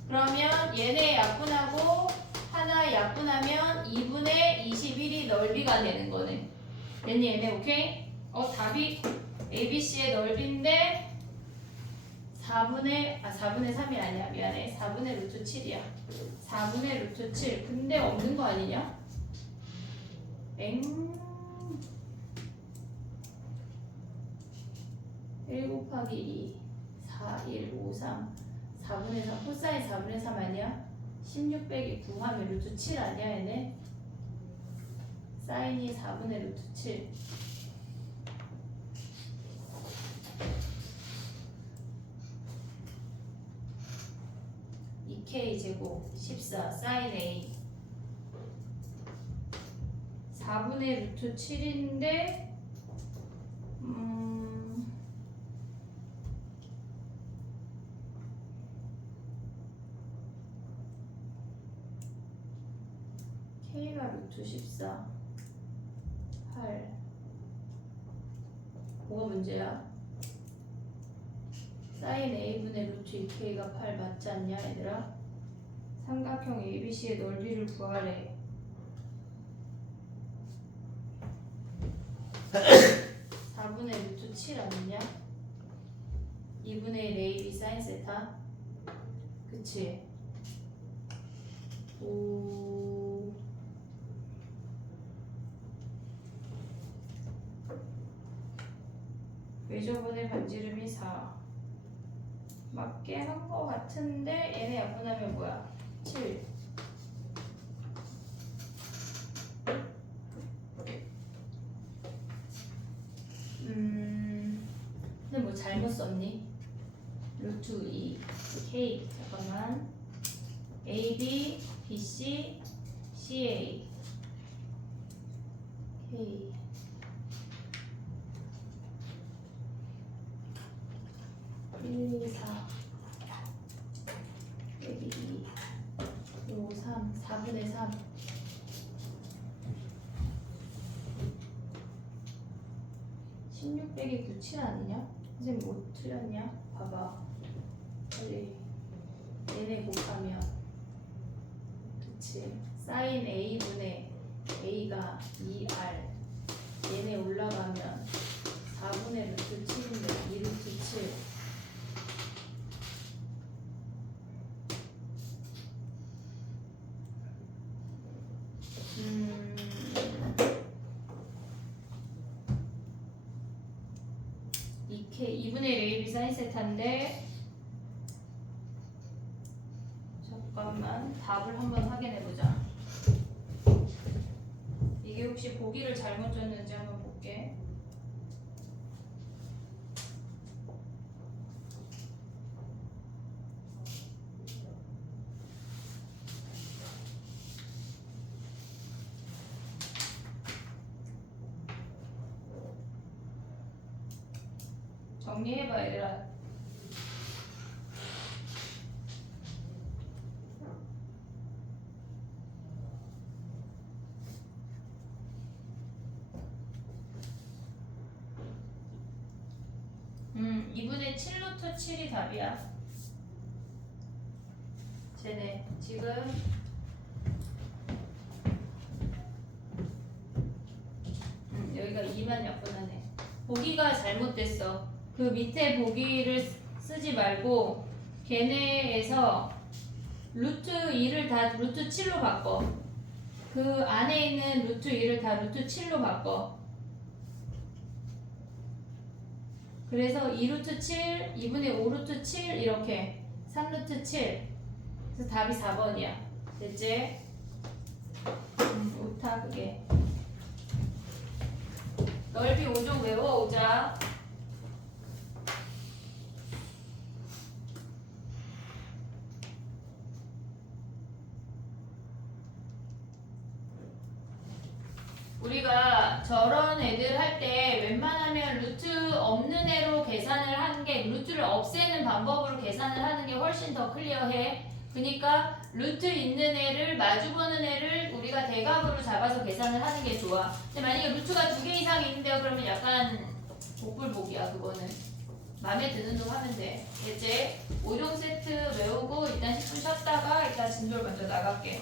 그러면 얘네 약분하고 하나 약분하면 2분의 21이 넓이가 되는 거네. 됐니 얘네? 오케이? 답이 ABC의 넓이인데 4분의 3이 아니야. 미안해. 4분의 루트 7이야. 4분의 루트 7. 근데 없는 거 아니냐? 엥. 1 곱하기 2 4, 1, 5, 3 4분의 3 코사인 4분의 3 아니야? 16 빼기 9 하면 루트 7 아니야 얘네? 사인이 4분의 루트 7 2k 제곱 14 사인 A 4분의 루트 7인데 K가 루트 14 8 뭐가 문제야? 사인 A분의 루트 2K가 8 맞지 않냐 얘들아? 삼각형 ABC의 넓이를 구하래. 4분의 루트 7 아니냐? 2분의 1 AB 사인 세타 그치? 오 외접원의 반지름이 4 맞게 한 거 같은데 얘네 약분하면 뭐야? 7 근데 뭐 잘못 썼니? 루트 2 K 잠깐만 AB BC CA K 1, 2, 4 여기 2 5, 3 4분의 3 16 빼기 9 7 아니냐? 선생님 뭐 틀렸냐? 봐봐 빨리 얘네 곱하면 그치 사인 A분의 A가 2R 얘네 올라가면 4분의 루트 7인데 2 루트 7 2K 2분의 1 AB 사인 세타인데 잠깐만 답을 한번 확인해보자. 이게 혹시 보기를 잘못 줬는지 한번 볼게. 정리해봐 얘들아. 음, 2분의 7 루트 7이 답이야. 쟤네 지금 여기가 2만 약분하네. 보기가 잘못됐어. 그 밑에 보기를 쓰지 말고 걔네에서 루트 2를 다 루트 7로 바꿔. 그 안에 있는 루트 2를 다 루트 7로 바꿔. 그래서 2루트 7, 2분의 5루트 7 이렇게 3루트 7 그래서 답이 4번이야. 됐지? 옳다 그게. 넓이 5종 외워오자. 우리가 저런 애들 할 때 웬만하면 루트 없는 애로 계산을 하는 게 루트를 없애는 방법으로 계산을 하는 게 훨씬 더 클리어해. 그러니까 루트 있는 애를 마주보는 애를 우리가 대각으로 잡아서 계산을 하는 게 좋아. 근데 만약에 루트가 2개 이상 있는데요 그러면 약간 복불복이야. 그거는 마음에 드는 놈 하면 돼. 이제 5종 세트 외우고 일단 10분 쉬었다가 일단 진도를 먼저 나갈게.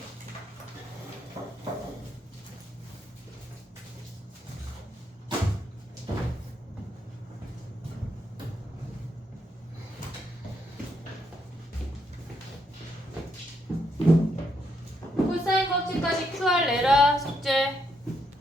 코사인 껍질까지 QR 내라.